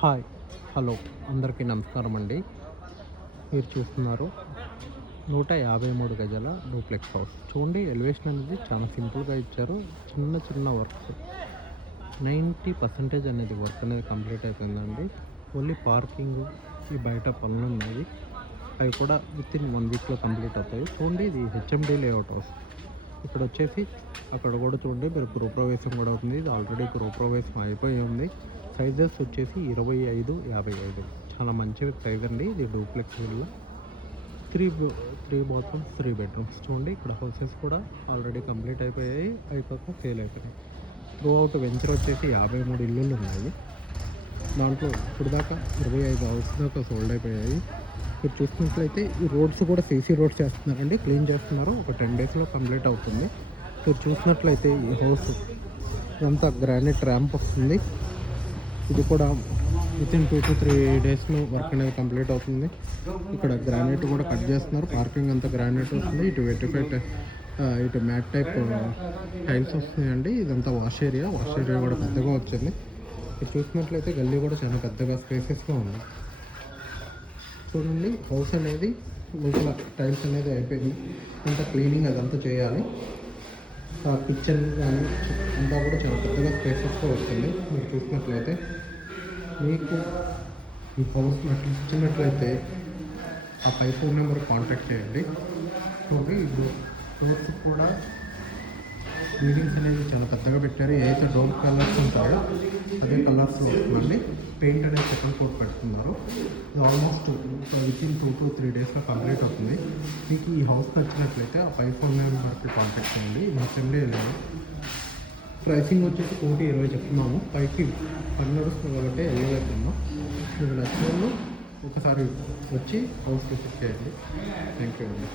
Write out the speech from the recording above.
Hi hello అందరికీ నమస్కారం అండి. మీరు చూస్తున్నారు 153 గజాల డూప్లెక్స్ హౌస్. చూడండి, ఎలివేషన్ అనేది చాలా సింపుల్గా ఇచ్చారు. చిన్న చిన్న వర్క్స్ 90% అనేది వర్క్ అనేది కంప్లీట్ అయిపోయిందండి. ఓన్లీ పార్కింగ్, ఈ బయట పనులు ఉన్నాయి, అవి కూడా వితిన్ 1 వీక్లో కంప్లీట్ అవుతాయి. చూడండి, ఇది హెచ్ఎండి లేఅవుట్ హౌస్. ఇక్కడ వచ్చేసి అక్కడ కూడా చూడండి, మీరు గృహప్రవేశం కూడా అవుతుంది. ఇది ఆల్రెడీ గృహప్రవేశం అయిపోయి ఉంది. సైజెస్ వచ్చేసి 25, 55. చాలా మంచి సైజ్ అండి. ఇది duplex villa, three bathrooms, 3 bedrooms. చూడండి, ఇక్కడ హౌసెస్ కూడా ఆల్రెడీ కంప్లీట్ అయిపోక సేల్ అయిపోయినాయి. త్రూ అవుట్ వెంచర్ వచ్చేసి 53 ఇల్లులు ఉన్నాయి. దాంట్లో ఇప్పుడు దాకా 25 హౌస్ దాకా సోల్డ్ అయిపోయాయి. మీరు చూసినట్లయితే ఈ రోడ్స్ కూడా సీసీ రోడ్స్ చేస్తున్నారండి, క్లీన్ చేస్తున్నారు. ఒక 10 డేస్లో కంప్లీట్ అవుతుంది. మీరు చూసినట్లయితే ఈ హౌస్ ఇదంతా గ్రానైట్ ర్యాంప్ వస్తుంది. ఇది కూడా వితిన్ 2 to 3 డేస్లో వర్క్ అనేది కంప్లీట్ అవుతుంది. ఇక్కడ గ్రానైట్ కూడా కట్ చేస్తున్నారు. పార్కింగ్ అంతా గ్రానైట్ వస్తుంది. ఇటు వెటిఫైట్, ఇటు మ్యాట్ టైప్ టైల్స్ వస్తున్నాయండి. ఇదంతా వాష్ ఏరియా కూడా పెద్దగా వచ్చింది. మీరు చూసినట్లయితే గల్లీ కూడా చాలా పెద్దగా స్పేసెస్గా ఉంది. చూడండి, హౌస్ అనేది లోపల టైల్స్ అనేది అయిపోయింది. అంతా క్లీనింగ్ అదంతా చేయాలి. కిచెన్ కానీ అంతా కూడా చాలా పెద్దగా స్పేసెస్గా వస్తుంది. మీరు చూసినట్లయితే మీకు ఈ హౌస్ నచ్చినట్లయితే ఆ ఫోన్ నెంబర్ కాంటాక్ట్ చేయండి. చూడండి, ఇప్పుడు డోర్స్ కూడా బిల్డింగ్స్ అనేది చాలా పెద్దగా పెట్టారు. ఏదైతే డోర్ కలర్స్ ఉంటాయో అదే కలర్స్లో వస్తుందండి. పెయింట్ అనేది సెకండ్ కోట్ పెడుతున్నారు. ఇది ఆల్మోస్ట్ వితిన్ 2 to 3 డేస్లో కంప్లీట్ అవుతుంది. మీకు ఈ హౌస్ నచ్చినట్లయితే ఆ ఫోన్ నెంబర్కి కాంటాక్ట్ చేయండి. మా ఫ్రెండే వెళ్ళాము. ప్రైసింగ్ వచ్చేసి 120 చెప్తున్నాము. పైకి పని నడుస్తుంది కాబట్టి వెళ్ళలేకున్నాం. మీకు నచ్చిన ఒకసారి వచ్చి హౌస్ విజిట్ చేయండి. థ్యాంక్ యూ అండి.